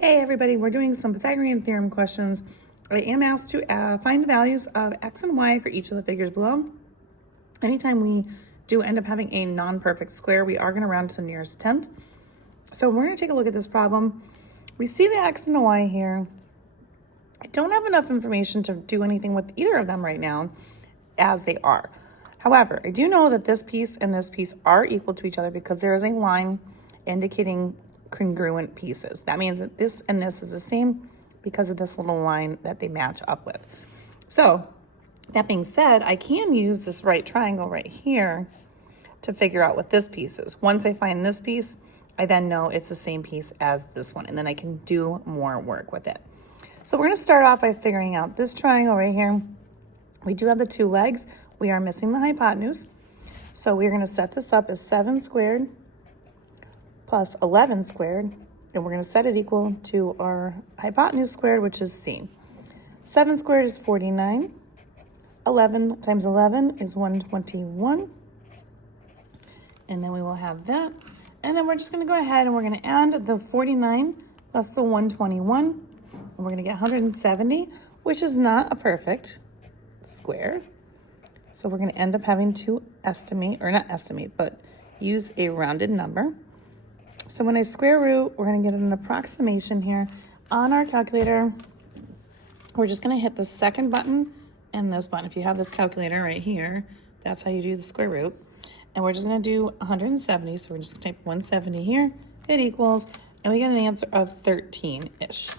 Hey everybody, we're doing some Pythagorean theorem questions. I am asked to find the values of x and y for each of the figures below. Anytime we do end up having a non-perfect square, we are going to round to the nearest tenth. So we're going to take a look at this problem. We see the x and the y here. I don't have enough information to do anything with either of them right now as they are. However, I do know that this piece and this piece are equal to each other because there is a line indicating congruent pieces. That means that this and this is the same because of this little line that they match up with. So that being said, I can use this right triangle right here to figure out what this piece is. Once I find this piece, I then know it's the same piece as this one, and then I can do more work with it. So we're going to start off by figuring out this triangle right here. We do have the two legs. We are missing the hypotenuse. So we're going to set this up as 7 squared plus 11 squared, and we're going to set it equal to our hypotenuse squared, which is c. 7 squared is 49. 11 times 11 is 121. And then we will have that. And then we're just going to go ahead and we're going to add the 49 plus the 121. And we're going to get 170, which is not a perfect square. So we're going to end up having to estimate, or not estimate, but use a rounded number. So when I square root, we're going to get an approximation here. On our calculator, we're just going to hit the second button and this button. If you have this calculator right here, that's how you do the square root. And we're just going to do 170. So we're just going to type 170 here. It equals, and we get an answer of 13-ish.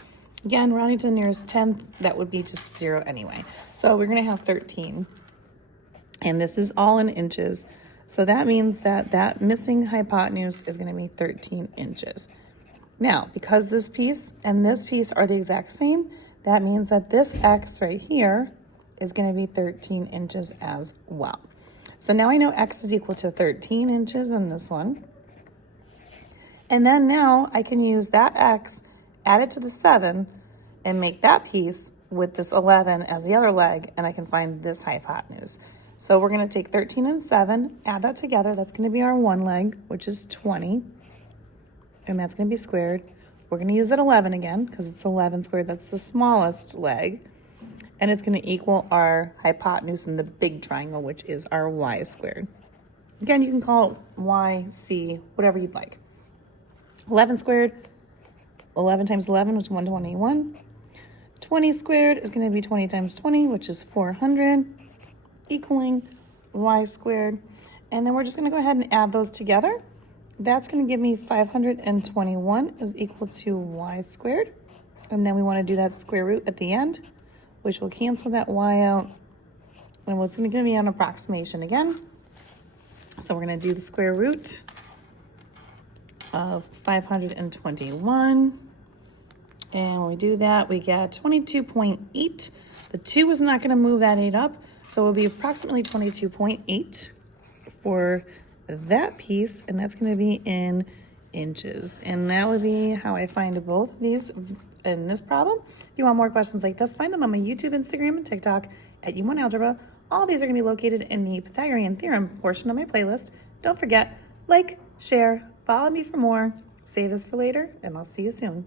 Again, rounding to the nearest tenth, that would be just 0 anyway. So we're going to have 13. And this is all in inches. So that means that that missing hypotenuse is going to be 13 inches. Now, because this piece and this piece are the exact same, that means that this x right here is going to be 13 inches as well. So now I know x is equal to 13 inches in this one. And then now I can use that x, add it to the 7, and make that piece with this 11 as the other leg, and I can find this hypotenuse. So we're going to take 13 and 7, add that together. That's going to be our one leg, which is 20. And that's going to be squared. We're going to use that 11 again because it's 11 squared. That's the smallest leg. And it's going to equal our hypotenuse in the big triangle, which is our y squared. Again, you can call it y, c, whatever you'd like. 11 squared, 11 times 11, which is 121. 20 squared is going to be 20 times 20, which is 400. Equaling y squared. And then we're just going to go ahead and add those together. That's going to give me 521 is equal to y squared. And then we want to do that square root at the end, which will cancel that y out. And what's going to give me an approximation again. So we're going to do the square root of 521. And when we do that, we get 22.8. The 2 is not going to move that 8 up. So it will be approximately 22.8 for that piece, and that's going to be in inches. And that would be how I find both of these in this problem. If you want more questions like this, find them on my YouTube, Instagram, and TikTok at U1Algebra. All these are going to be located in the Pythagorean theorem portion of my playlist. Don't forget, like, share, follow me for more, save this for later, and I'll see you soon.